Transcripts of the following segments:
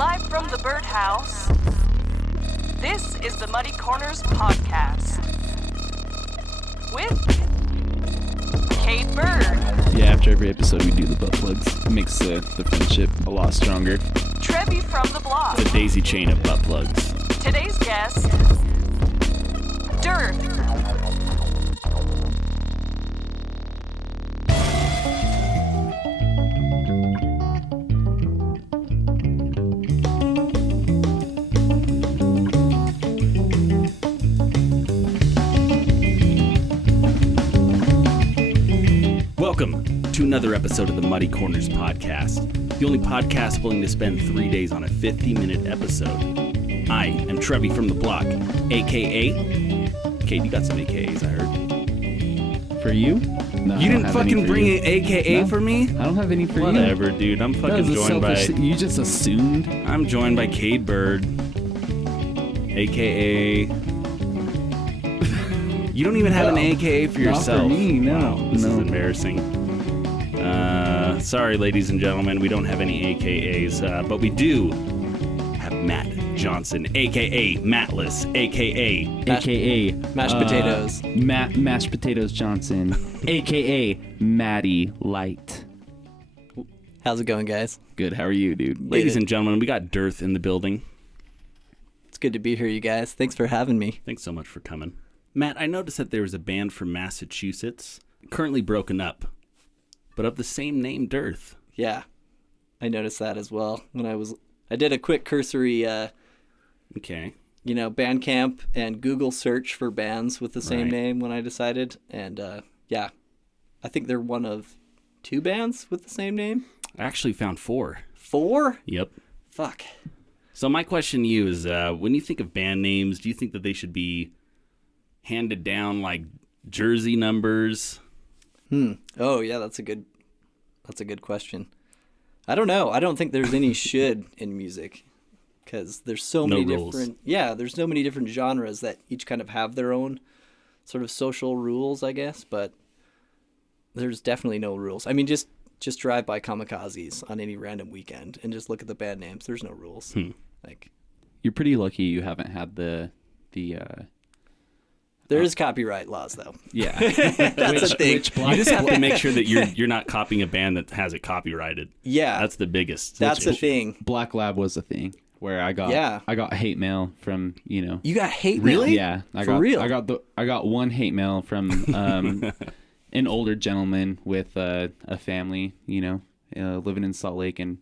Live from the birdhouse, this is the Muddy Corners podcast with Kade Bird. Yeah, after every episode we do the butt plugs. It makes the friendship a lot stronger. Trevie from the block. It's a daisy chain of butt plugs. Today's guest, Dearth. Welcome to another episode of the Muddy Corners podcast, the only podcast willing to spend 3 days on a 50-minute episode. I am Trevie from the block, a.k.a. Kate, you got some AKAs, I heard. For you? No, You didn't fucking bring an AKA No. for me? I don't have any for you. Whatever, dude. I'm fucking joined by... You just assumed. I'm joined by Kade Bird, a.k.a. You don't even have an AKA for yourself. Not for me, no. Wow, this is No. embarrassing. Sorry, ladies and gentlemen, we don't have any AKAs, but we do have Matt Johnson, a.k.a. Mattless, a.k.a. AKA Mashed potatoes. Mashed Potatoes Johnson. AKA Maddie Light. How's it going, guys? Good, how are you, dude? Ladies and gentlemen, we got Dearth in the building. It's good to be here, you guys. Thanks for having me. Thanks so much for coming. Matt, I noticed that there was a band from Massachusetts, currently broken up, but of the same name, Dearth. Yeah, I noticed that as well when I did a quick cursory, Okay. Bandcamp and Google search for bands with the same Right. name when I decided, and yeah, I think they're one of two bands with the same name. I actually found 4. 4? Yep. Fuck. So my question to you is, when you think of band names, do you think that they should be handed down like jersey numbers? Oh yeah, that's a good question. I don't know. I don't think there's any should in music because there's so No many rules. there's so many different genres that each kind of have their own sort of social rules, I guess, but there's definitely no rules. I mean, just drive by Kamikazes on any random weekend and just look at the band names. There's no rules. Like You're pretty lucky you haven't had the there is copyright laws though. yeah. That's a thing. You just have to make sure that you're not copying a band that has it copyrighted. Yeah, That's the biggest. that's the issue. thing. Black Lab was a thing where I got hate mail from, You got hate mail? Really? Yeah, For real? I got one hate mail from an older gentleman with a family, living in Salt Lake, and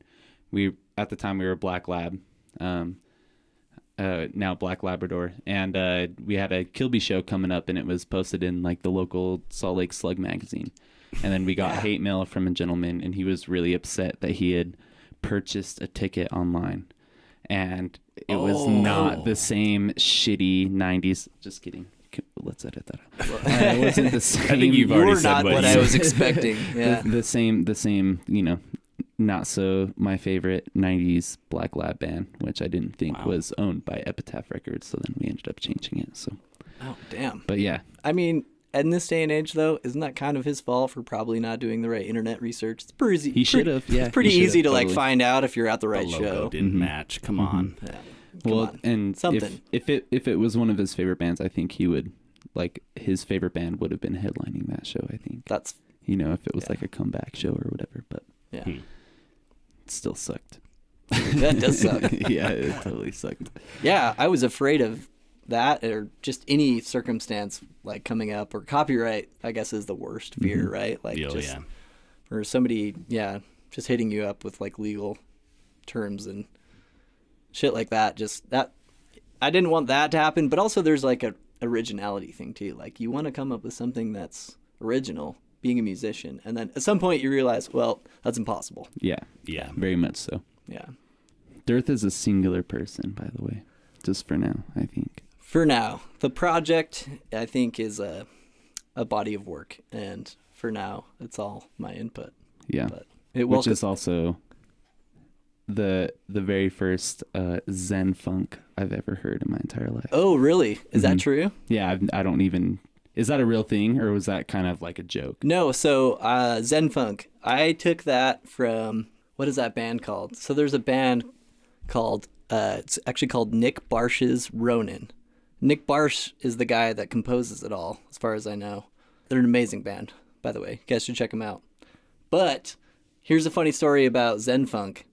at the time we were Black Lab, now Black Labrador, and we had a Kilby show coming up, and it was posted in like the local Salt Lake Slug magazine, and then we got hate mail from a gentleman, and he was really upset that he had purchased a ticket online. And it was not the same shitty 90s. Just kidding. Let's edit that out. It wasn't the same. I think you've already You were said not what I you- was expecting. Yeah. the same, not so my favorite 90s Black Lab band, which I didn't think was owned by Epitaph Records. So then we ended up changing it. So, Oh, damn. but yeah, I mean, in this day and age, though, isn't that kind of his fault for probably not doing the right internet research? It's pretty. He should have, yeah, It's pretty he should easy have, to like totally. find out if you're at the The right logo show. didn't match. Come on. Yeah. Come well, on. and Something. if it was one of his favorite bands, I think he would his favorite band would have been headlining that show. I think That's if it was like a comeback show or whatever, but yeah. it still sucked. That does suck. Yeah, it totally sucked. Yeah, I was afraid of that, or just any circumstance like coming up, or copyright. I guess is the worst fear, right? Like Oh, just yeah. or somebody, just hitting you up with like legal terms and shit like that. Just that, I didn't want that to happen. But also, there's like a originality thing too. Like you want to come up with something that's original, being a musician, and then at some point you realize, well, that's impossible. Yeah, Yeah. very much so. Yeah. Dearth is a singular person, by the way, just for now, I think. For now, the project I think is a body of work, and for now, it's all my input. Yeah, But it will. which is also the very first Zen funk I've ever heard in my entire life. Oh, really? Is that Mhm. true? Yeah, I don't even. Is that a real thing, or was that kind of like a joke? No. So Zen funk, I took that from, what is that band called? So there's a band called it's actually called Nick Barsh's Ronin. Nick Barsh is the guy that composes it all, as far as I know. They're an amazing band, by the way. You guys should check them out. But here's a funny story about Zen Funk.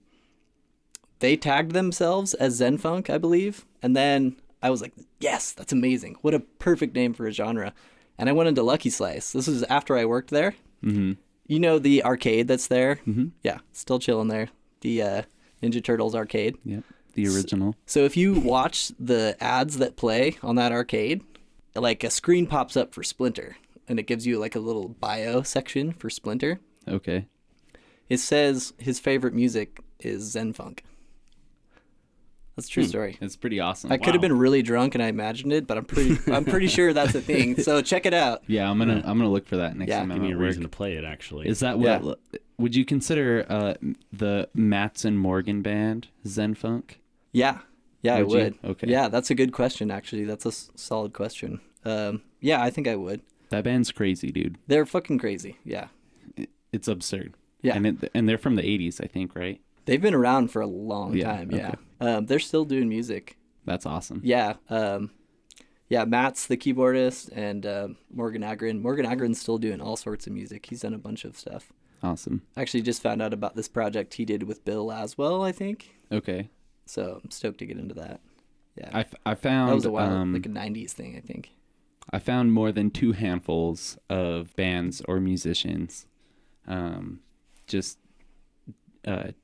They tagged themselves as Zen Funk, I believe, and then I was like, yes, that's amazing. What a perfect name for a genre. And I went into Lucky Slice. This was after I worked there. Mm-hmm. You know the arcade that's there? Mm-hmm. Yeah, still chilling there. The Ninja Turtles arcade. Yep, the original. So if you watch the ads that play on that arcade, like a screen pops up for Splinter, and it gives you like a little bio section for Splinter. Okay. It says his favorite music is Zen Funk. That's a true story. It's pretty awesome. I could have been really drunk and I imagined it, but I'm pretty sure that's a thing. So check it out. Yeah, I'm gonna look for that next time Give I'm me at a reason work. to play it, actually. Is that what would you consider the Matson Morgan band Zen Funk? Yeah, I Would you? would. Okay. Yeah, that's a good question. Actually, that's a solid question. Yeah, I think I would. That band's crazy, dude. They're fucking crazy. Yeah, It's absurd. Yeah. And they're from the 80s, I think, right? they've been around for a long time. okay. Yeah, they're still doing music. That's awesome. Yeah. Matt's the keyboardist, and Morgan Agron. Morgan Agron's still doing all sorts of music. He's done a bunch of stuff. Awesome. I actually just found out about this project he did with Bill Laswell, I think. Okay. So I'm stoked to get into that. Yeah. I found that was a while, like a 90s thing, I think. I found more than 2 handfuls of bands or musicians just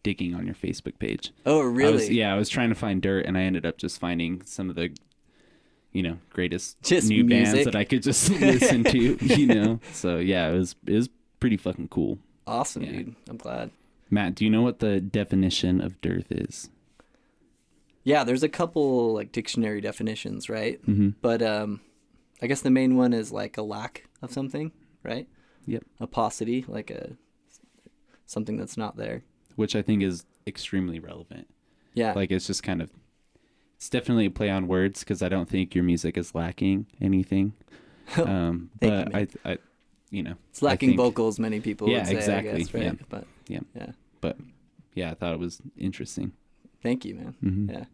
digging on your Facebook page. Oh, really? I was trying to find dirt, and I ended up just finding some of the, greatest Just new music. bands that I could just listen to, So, yeah, it was pretty fucking cool. Awesome, Yeah. dude. I'm glad. Matt, do you know what the definition of dearth is? Yeah, there's a couple like dictionary definitions, right? Mm-hmm. But I guess the main one is like a lack of something, right? Yep. A paucity, like something that's not there. Which I think is extremely relevant. Yeah. Like, it's just kind of, it's definitely a play on words, because I don't think your music is lacking anything. Thank you, But man. I It's lacking I think, vocals, many people would say, exactly. I guess, right? Yeah. But Yeah. yeah. But yeah, I thought it was interesting. Thank you, man. Mhm. Yeah.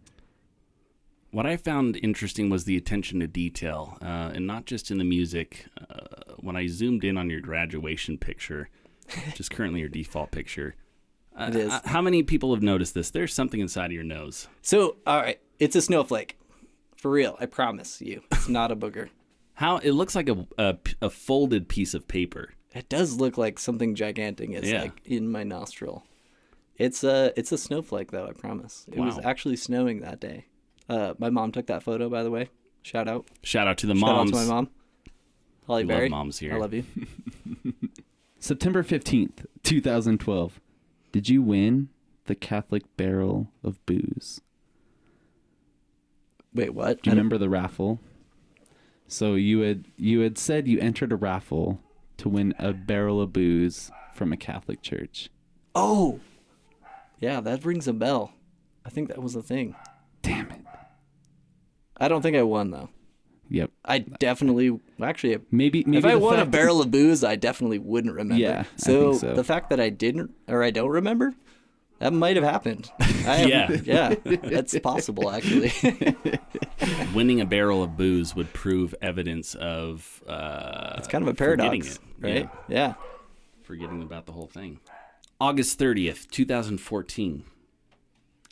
What I found interesting was the attention to detail, and not just in the music. When I zoomed in on your graduation picture, which is currently your default picture, It is. how many people have noticed this? There's something inside of your nose. So, all right, it's a snowflake. For real, I promise you. It's not a booger. How it looks like a folded piece of paper. It does look like something gigantic is Yeah. like in my nostril. It's a snowflake though, I promise. It was Wow. actually snowing that day. My mom took that photo, by the way. Shout out. Shout out to the Shout out moms. to my mom. Holly We love Berry. moms here. I love you. September 15th, 2012. Did you win the Catholic Barrel of Booze? Wait, what? Do you remember the raffle? So you had said you entered a raffle to win a barrel of booze from a Catholic church. Oh! Yeah, that rings a bell. I think that was a thing. Damn it. I don't think I won, though. Yep. I definitely... Actually, Maybe if I the won a fact- barrel of booze, I definitely wouldn't remember. Yeah, I so, think so. the fact that I didn't, or I don't remember, that might have happened. Yeah, that's possible, actually. Winning a barrel of booze would prove evidence of. It's kind of a paradox, forgetting it. right? Yeah. Forgetting about the whole thing. August 30th, 2014.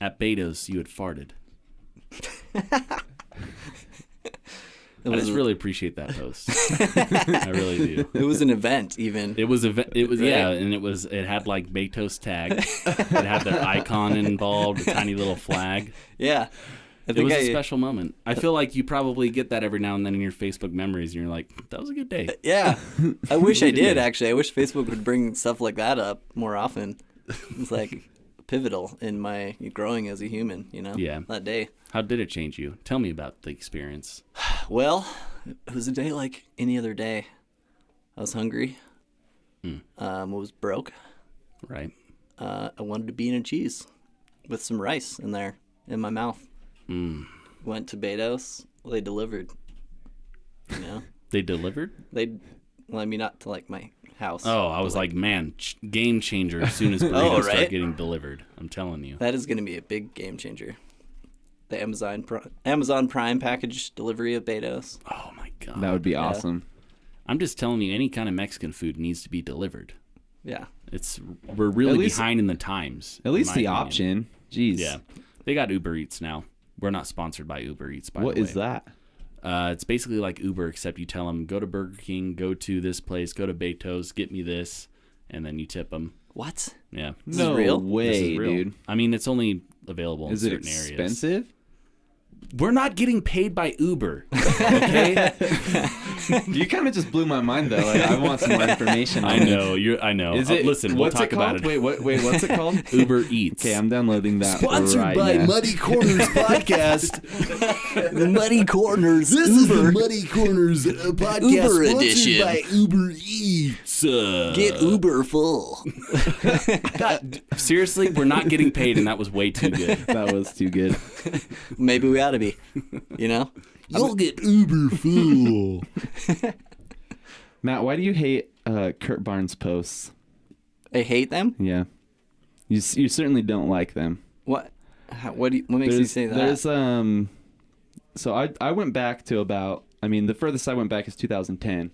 At Beto's, you had farted. I just really appreciate that post. I really do. It was an event, even. It was and it had like Beto's tag. It had their icon involved, a tiny little flag. Yeah. It was a special moment. I feel like you probably get that every now and then in your Facebook memories, and you're like, that was a good day. Yeah. I wish I did, actually. I wish Facebook would bring stuff like that up more often. It's like pivotal in my growing as a human, Yeah. that day. How did it change you? Tell me about the experience. Well, it was a day like any other day. I was hungry. I was broke. Right. I wanted a bean and cheese with some rice in there in my mouth. Went to Beto's. Well, they delivered. They delivered? Well, I mean, not to like my house. Oh, I was like, man, game changer as soon as burritos start right? getting delivered. I'm telling you. That is going to be a big game changer. The Amazon Prime package delivery of Beto's. Oh my god. That would be awesome. I'm just telling you, any kind of Mexican food needs to be delivered. Yeah. We're really At least- behind in the times. At in least my the opinion. option. Jeez. Yeah. They got Uber Eats now. We're not sponsored by Uber Eats, by What the way. is that? It's basically like Uber, except you tell them, go to Burger King, go to this place, go to Beto's, get me this, and then you tip them. What? Yeah. is No real? This way, is real. dude. I mean, it's only available in Is it certain areas. expensive? We're not getting paid by Uber, okay? You kind of just blew my mind, though. Like, I want some more information. I know. I know. Is it? Listen, we'll what's talk it called? about it. Wait, what's it called? Uber Eats. Okay, I'm downloading that right now. Muddy Corners Podcast. The Muddy Corners. This is the Muddy Corners podcast Uber sponsored edition. by Uber Eats. Get Uber full. God, seriously, we're not getting paid, and that was way too good. That was too good. Maybe we ought to be. You know? You'll get Uber full. Matt, why do you hate Kurt Barnes' posts? I hate them. Yeah, you certainly don't like them. What? What makes you say that? There's So I went back to about. I mean, the furthest I went back is 2010.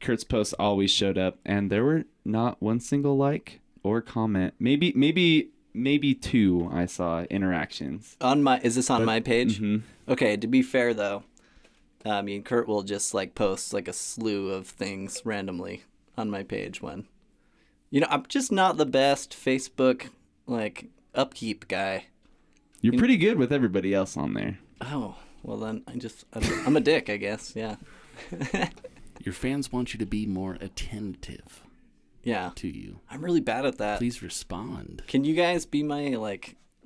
Kurt's posts always showed up, and there were not one single like or comment. Maybe two I saw interactions. Is this on my page? Mm-hmm. Okay, to be fair though, I mean Kurt will just like post like a slew of things randomly on my page when, I'm just not the best Facebook like upkeep guy. You're pretty good with everybody else on there. Oh, well then I'm a dick, I guess. Yeah. Your fans want you to be more attentive Yeah. to you. I'm really bad at that. Please respond. Can you guys be my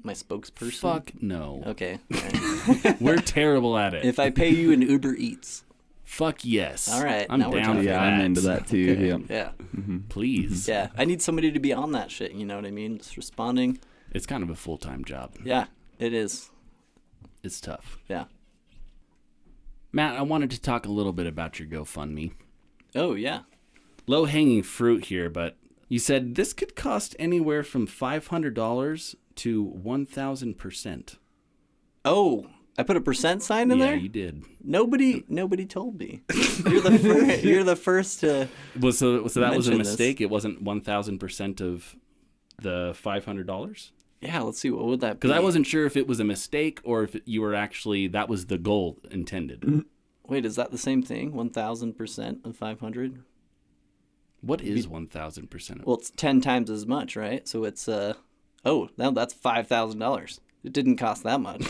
spokesperson? Fuck no. Okay. All right. We're terrible at it. If I pay you in Uber Eats. Fuck yes. All right, I'm now we're down talking. for Yeah, that. I'm into that too. Okay. Yeah. Yeah. Please. Yeah. I need somebody to be on that shit, you know what I mean? Just responding. It's kind of a full-time job. Yeah, it is. It's tough. Yeah. Matt, I wanted to talk a little bit about your GoFundMe. Oh, yeah. Low-hanging fruit here, but you said this could cost anywhere from $500 to 1,000%. Oh, I put a percent sign in Yeah, there? you did. Nobody told me. You're the first to. So that was a mention this. mistake? It wasn't 1,000% of the $500? Yeah, let's see. What would that be? Because I wasn't sure if it was a mistake or if you were actually, that was the goal intended. Wait, is that the same thing? 1,000% of 500? What is 1,000%? Well, it's 10 times as much, right? So it's now that's $5,000. It didn't cost that much.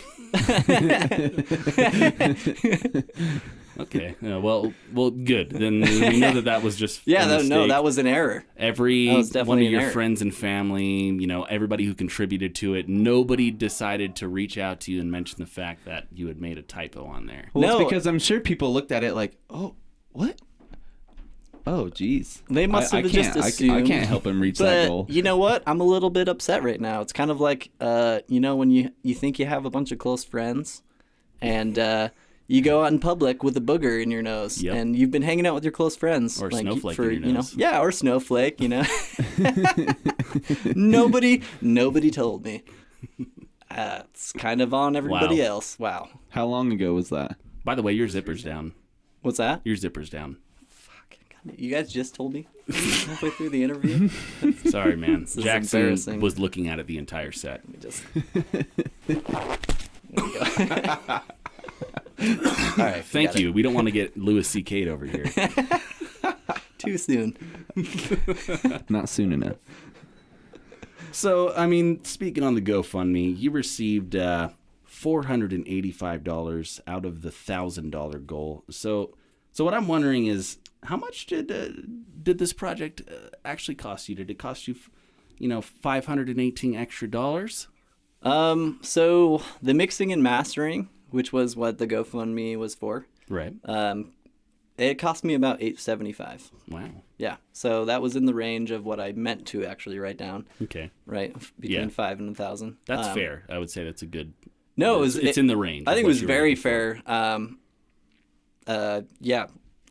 Okay. Well, good. Then we know that was just Yeah, a no, mistake. that was an error. Every That was one definitely of your an error. friends and family, everybody who contributed to it, nobody decided to reach out to you and mention the fact that you had made a typo on there. Well, No. it's because I'm sure people looked at it like, oh, what? Oh, geez. They must I have just can't- I assumed. can't help him reach that goal. But you know what? I'm a little bit upset right now. It's kind of like, when you think you have a bunch of close friends, and you go out in public with a booger in your nose, Yep. and you've been hanging out with your close friends, Or a like, snowflake in your nose. yeah, or snowflake, Nobody told me. It's kind of on everybody Wow. else. Wow. How long ago was that? By the way, your zipper's down. What's that? Your zipper's down. You guys just told me halfway through the interview. Sorry, man. is Jackson embarrassing. was looking at it the entire set. Let me just. There we go. All right. Thank you. We don't want to get Louis C.K. over here. Too soon. Not soon enough. So, speaking on the GoFundMe, you received $485 out of the $1,000 goal. So what I'm wondering is, how much did this project actually cost you? Did it cost you, $518 extra dollars? So the mixing and mastering, which was what the GoFundMe was for, Right. it cost me about $875. Wow. Yeah. So that was in the range of what I meant to actually write down. Okay. Right. Between Yeah. 5 and 1,000. That's fair. I would say that's a good. No, it's in the range. I of think it what was you were very looking for. fair. Yeah.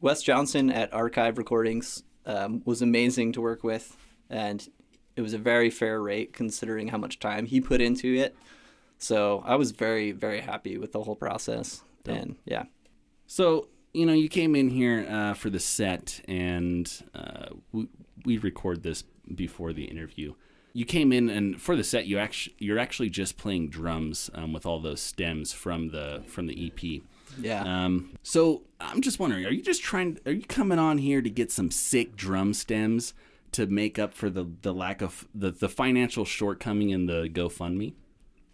Wes Johnson at Archive Recordings was amazing to work with, and it was a very fair rate considering how much time he put into it. So I was very, very happy with the whole process. Dope. And yeah. So, you came in here for the set, and we record this before the interview. You came in, and for the set, you're actually just playing drums with all those stems from the EP. Yeah. So I'm just wondering, are you coming on here to get some sick drum stems to make up for the lack of the financial shortcoming in the GoFundMe?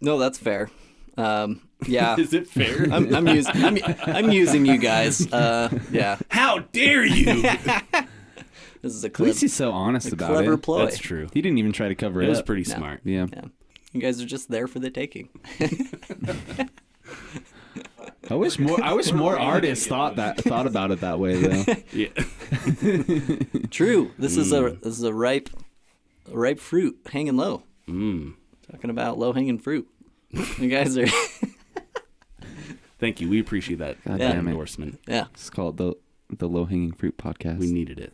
No, that's fair. Yeah. Is it fair? I'm using you guys. Yeah. How dare you? This is a At least he's so honest about clever it. ploy. That's true. He didn't even try to cover it It was up. pretty smart. Yeah. Yeah. You guys are just there for the taking. I wish more artists thought about it that way though. Yeah. True. This is a ripe fruit hanging low. Mm. Talking about low hanging fruit. You guys are. Thank you. We appreciate that God damn it. endorsement. Yeah. It's called the Low Hanging Fruit Podcast. We needed it.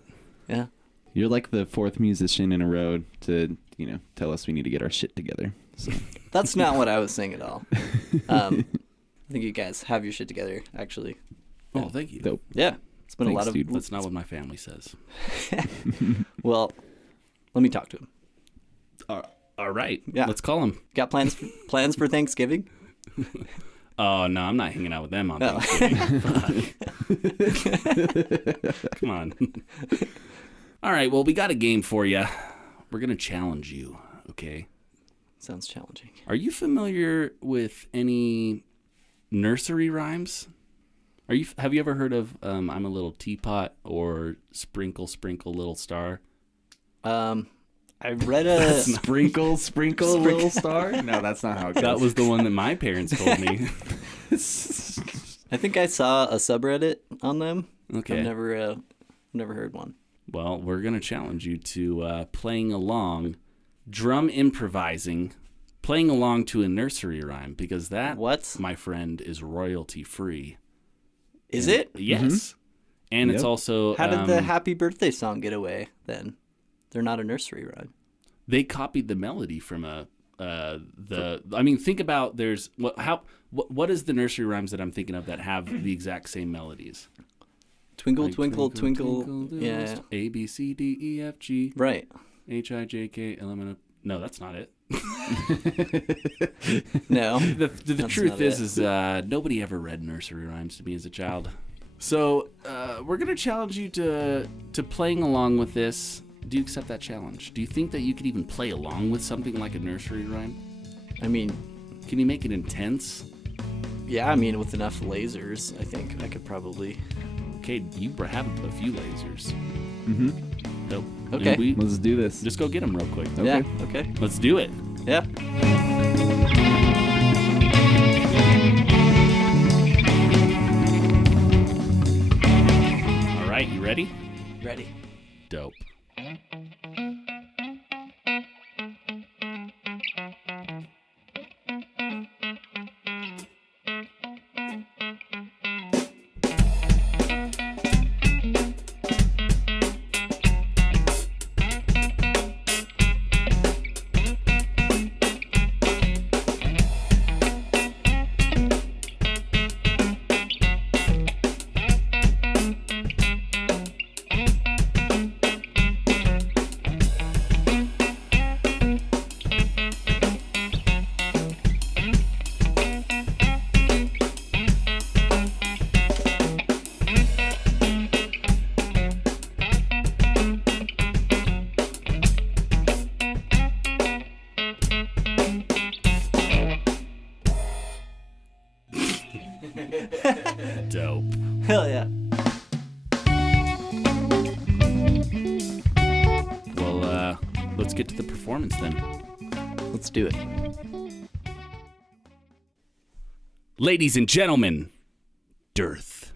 Yeah. You're like the fourth musician in a row to tell us we need to get our shit together. So. That's not what I was saying at all. I think you guys have your shit together, actually. Oh, thank you. Dope. Yeah. It's been Thanks, a lot of. dude. That's not what my family says. Well, let me talk to him. All right. Yeah. Let's call him. Got plans for Thanksgiving? Oh, no, I'm not hanging out with them on No. Thanksgiving. Come on. All right, well, we got a game for you. We're going to challenge you, okay? Sounds challenging. Are you familiar with any nursery rhymes? Have you ever heard of I'm a little teapot or Sprinkle, Sprinkle, Little Star? I read a Sprinkle, little star? No, that's not how it goes. That was the one that my parents told me. I think I saw a subreddit on them. Okay. I've never heard one. Well, we're going to challenge you to playing along, drum improvising, playing along to a nursery rhyme, because that, What? my friend, is royalty free. Is it? Yes. And it's Yep. also... How did the happy birthday song get away then? They're not a nursery rhyme. They copied the melody from think about what is the nursery rhymes that I'm thinking of that have the exact same melodies? Twinkle, Like twinkle, twinkle. little Yeah. star, A, B, C, D, E, F, G, Right. H, I, J, K, L, M, N, O. No, that's not it. No. The That's truth not is it. nobody ever read nursery rhymes to me as a child. So we're gonna challenge you to playing along with this. Do you accept that challenge? Do you think that you could even play along with something like a nursery rhyme? I mean, Can you make it intense? yeah, with enough lasers, I think I could probably. Okay, you have a few lasers. Mm-hmm. Nope. Okay. And Let's do this. just go get them real quick. Okay. Yeah, okay. Let's do it. Yeah. All right, you ready? Ready. Dope. Dope. Hell yeah. Well, let's get to the performance then. Let's do it. Ladies and gentlemen, Dearth.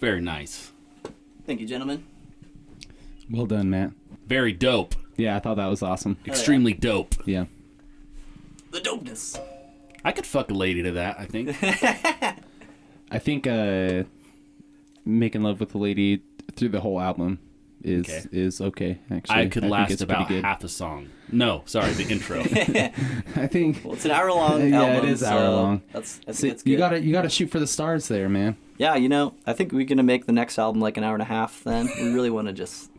Very nice. Thank you, gentlemen. Well done, Matt. Very dope. Yeah, I thought that was awesome. Extremely dope. Yeah. The dopeness. I could fuck a lady to that, I think. I think making love with a lady through the whole album is okay. Actually, I could think last it's about pretty good. half a song. No, sorry, the intro. I think. Well, it's an hour long album. Yeah, it is hour long. I think See, it's good. you gotta shoot for the stars there, man. Yeah, I think we're gonna make the next album like an hour and a half. Then we really want to just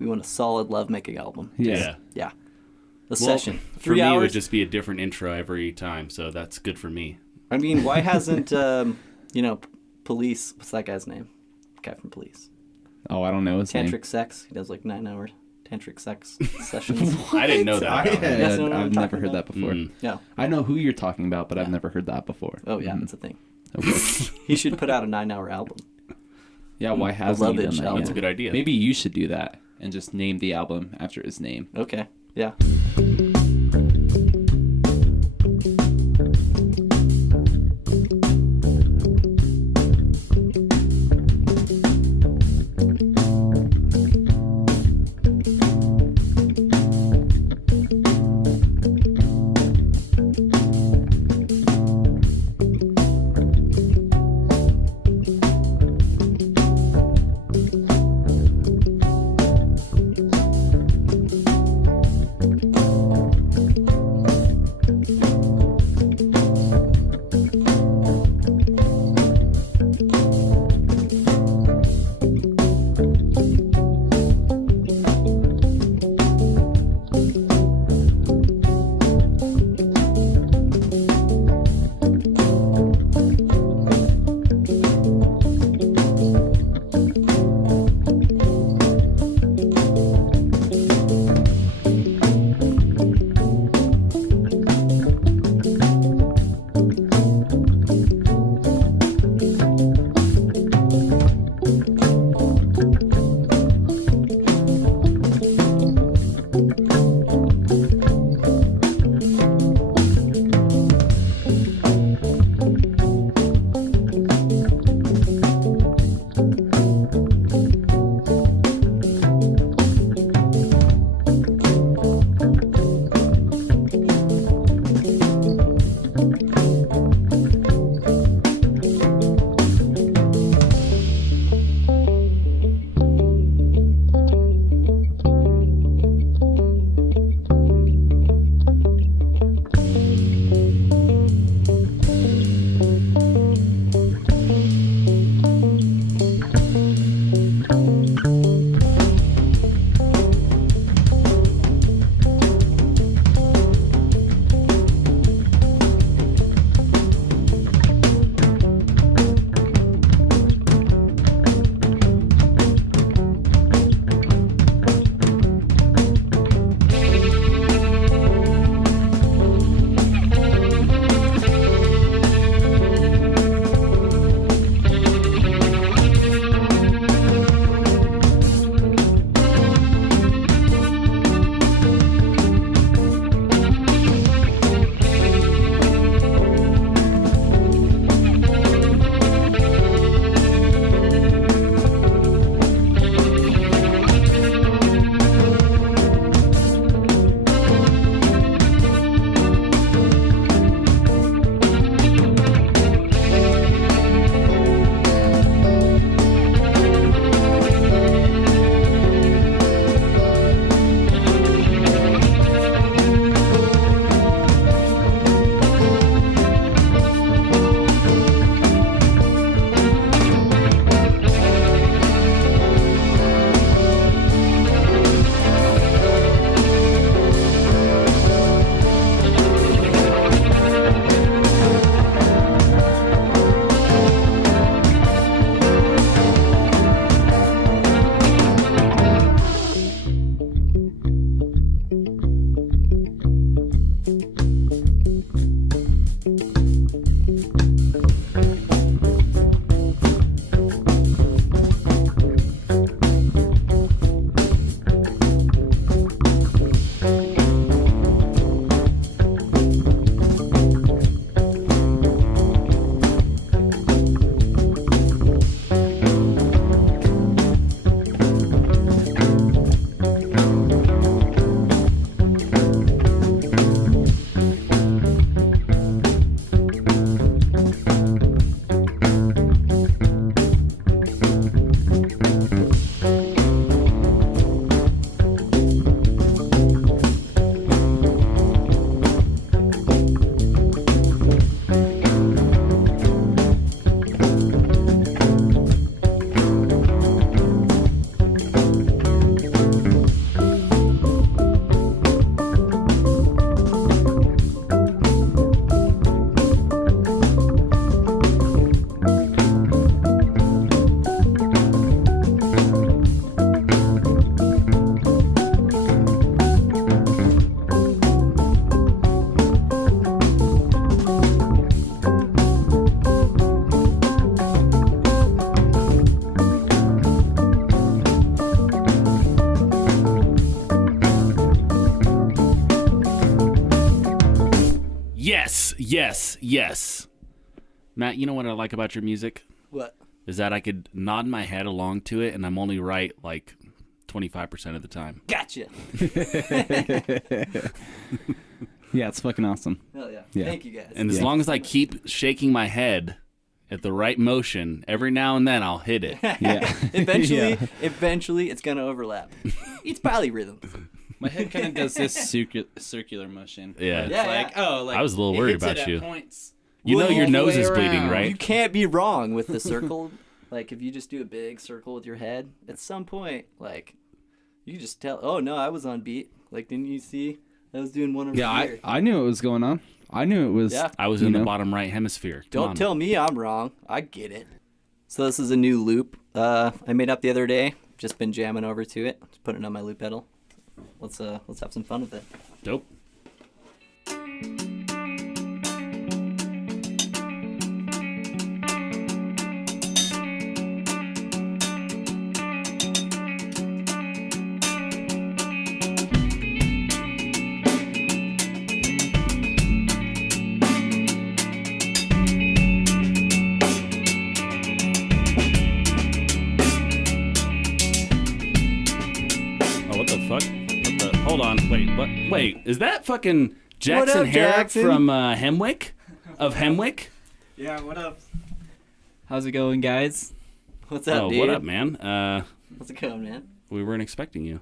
we want a solid love-making album. Yeah. Yeah. The session. For 3 me, hours. it would just be a different intro every time, so that's good for me. I mean, why hasn't Police? What's that guy's name? Guy from Police. Oh, I don't know his Tantric name. Sex. He does like 9-hour tantric sex sessions. I didn't know that. You guys know what I'm I've never talking heard about? that before. Yeah. I know who you're talking about, but I've never heard that before. Oh yeah, that's a thing. Okay. He should put out a 9-hour album. Yeah, why hasn't he Love done It that? album. That's a good idea. Maybe you should do that and just name the album after his name. Okay. Yeah. Yes. Matt, you know what I like about your music? What? Is that I could nod my head along to it, and I'm only right like 25% of the time. Gotcha. Yeah, it's fucking awesome. Hell yeah. Yeah. Thank you guys. And as long as I keep shaking my head at the right motion, every now and then I'll hit it. Yeah. Eventually, it's gonna overlap. It's polyrhythms. My head kind of does this circular motion. Yeah. It's Yeah, like, yeah. oh, like I was a little it worried hits about it at you. points. You know your all the nose way is bleeding, around. right? You can't be wrong with the circle. Like, if you just do a big circle with your head, at some point, like, you just tell, oh, no, I was on beat. Like, didn't you see? I was doing one over Yeah, here. I knew what was going on. I knew it was. Yeah. I was in the bottom right hemisphere. Come Don't on. tell me I'm wrong. I get it. So this is a new loop I made up the other day. Just been jamming over to it. Just putting it on my loop pedal. Let's have some fun with it. Dope. Oh, what the fuck? Hold on. Wait, what? Wait, is that fucking What up, Jaxon Herrick Jaxon? from Hemwick? Of Hemwick? Yeah, what up? How's it going, guys? What's up, Oh, dude? what up, man? How's it going, man? We weren't expecting you.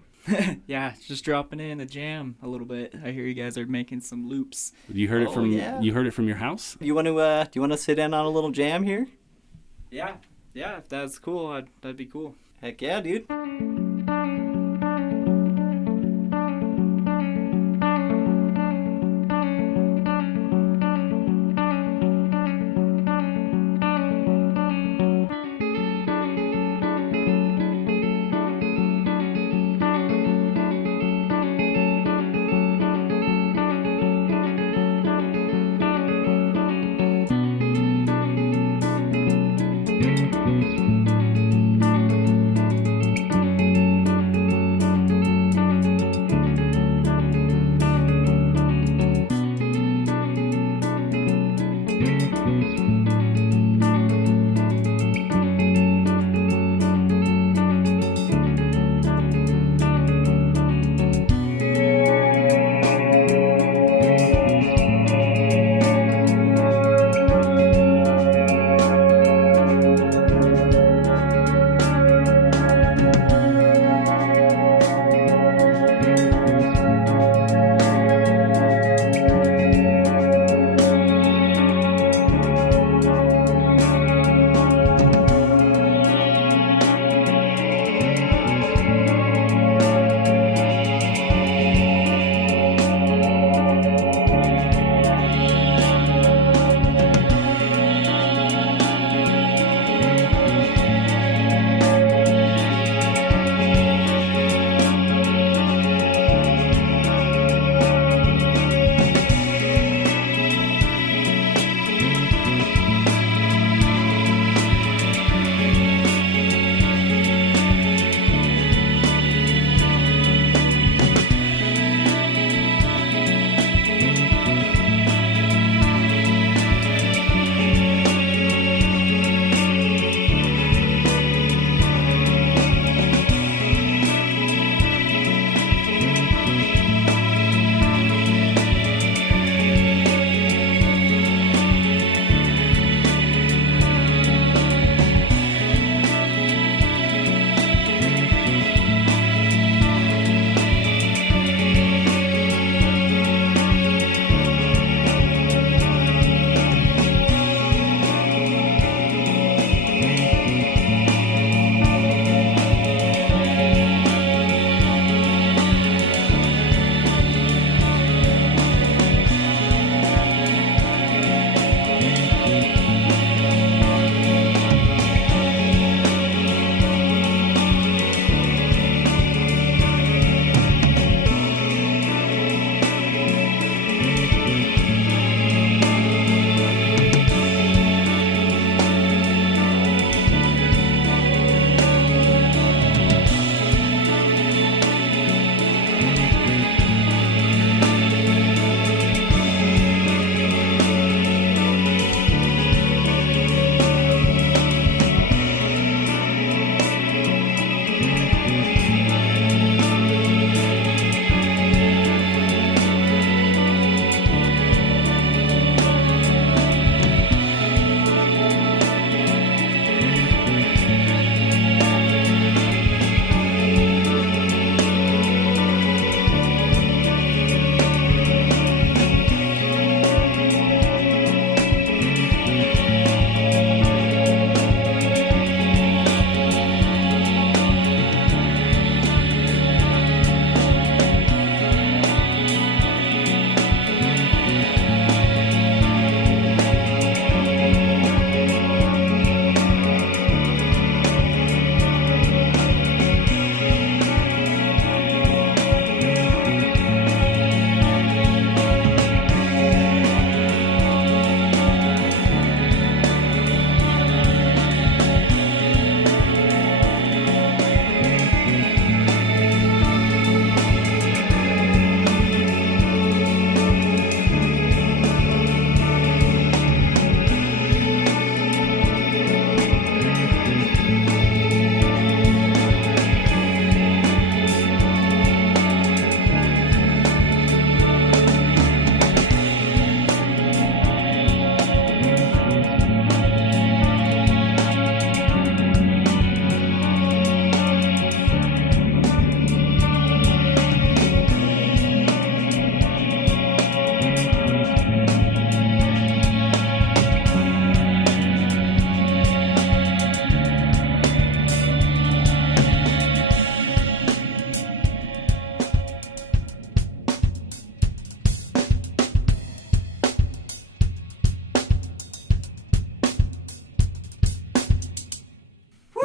Yeah, just dropping in the jam a little bit. I hear you guys are making some loops. You heard it Oh, from yeah. you heard it from your house? You want to do you want to sit in on a little jam here? Yeah, if that's cool, that'd be cool. Heck yeah, dude.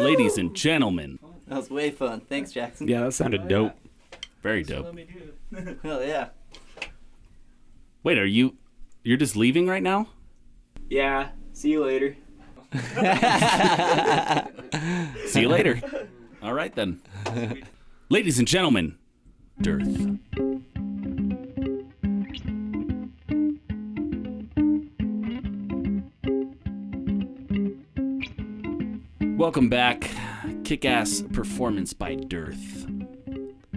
Ladies and gentlemen. That was way fun. Thanks, Jaxon. Yeah, that sounded dope. Very Let dope. me do it. Hell yeah. Wait, you're just leaving right now? Yeah. See you later. See you later. All right then. Ladies and gentlemen, Dearth. Welcome back. Kick-ass performance by Dearth.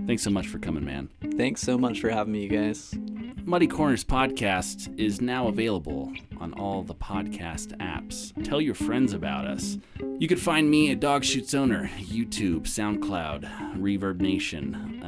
Thanks so much for coming, man. Thanks so much for having me, you guys. Muddy Corners podcast is now available on all the podcast apps. Tell your friends about us. You can find me at Dog Shoots Owner, YouTube, SoundCloud, Reverb Nation,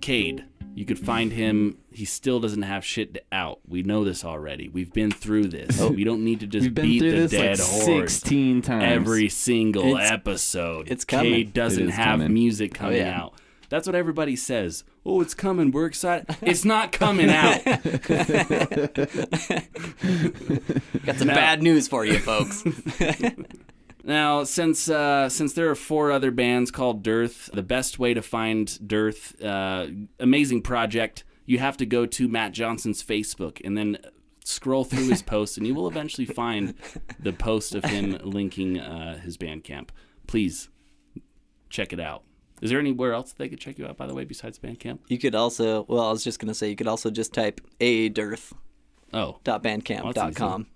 Kade. You could find him. He still doesn't have shit out. We know this already. We've been through this. We don't need to just We've been beat through the this dead like horse 16 times. every single It's- episode. it's coming. Kade doesn't It is have coming. music coming yeah. out. That's what everybody says. Oh, it's coming. We're excited. It's not coming out. Got some bad news for you, folks. Now, since there are 4 other bands called Dearth, the best way to find Dearth, amazing project, you have to go to Matt Johnson's Facebook and then scroll through his posts, and you will eventually find the post of him linking his Bandcamp. Please check it out. Is there anywhere else they could check you out, by the way, besides Bandcamp? You could also, well, I was just going to say, you could also just type Oh, adearth.bandcamp.com.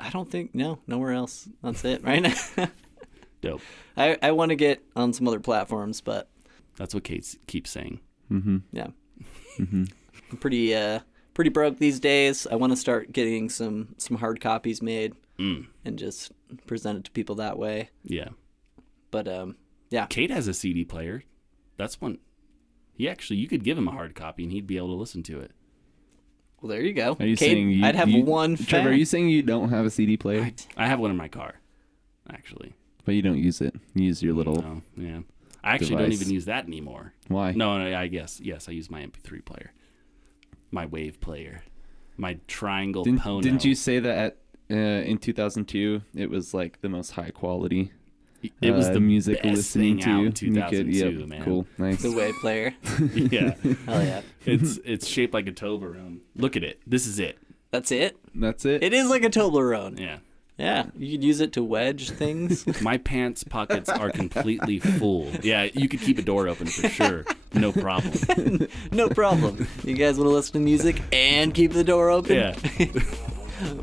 I don't think, nowhere else. That's it right now. dope. I want to get on some other platforms, but That's what Kate keeps saying. yeah. I'm pretty broke these days. I want to start getting some hard copies made and just present it to people that way. Yeah. But yeah. Kate has a CD player. That's one. You could give him a hard copy and he'd be able to listen to it. Well, there you go. Are you Kate, saying you, I'd have you, one Trevor, fan. are you saying you don't have a CD player? I have one in my car, actually. But you don't use it. You use your little... Oh, yeah. I actually don't device. even use that anymore. Why? No, I guess. Yes, I use my MP3 player. My wave player. My triangle Pono. Didn't you say that in 2002 it was like the most high quality It was the music best listening thing out in to? You could- 2002, yep, man. Cool. Nice. The wave player. Yeah. Hell yeah. It's shaped like a Toblerone. Look at it. This is it. That's it? That's it. It is like a Toblerone. Yeah. Yeah. You could use it to wedge things. My pants pockets are completely full. Yeah, you could keep a door open for sure. No problem. No problem. You guys want to listen to music and keep the door open? Yeah.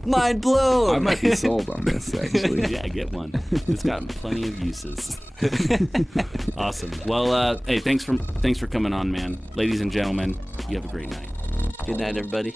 Mind blown. I might be sold on this, actually. Yeah, get one. It's got plenty of uses. Awesome. Well, hey, thanks for coming on, man. Ladies and gentlemen, you have a great night. Good night, everybody.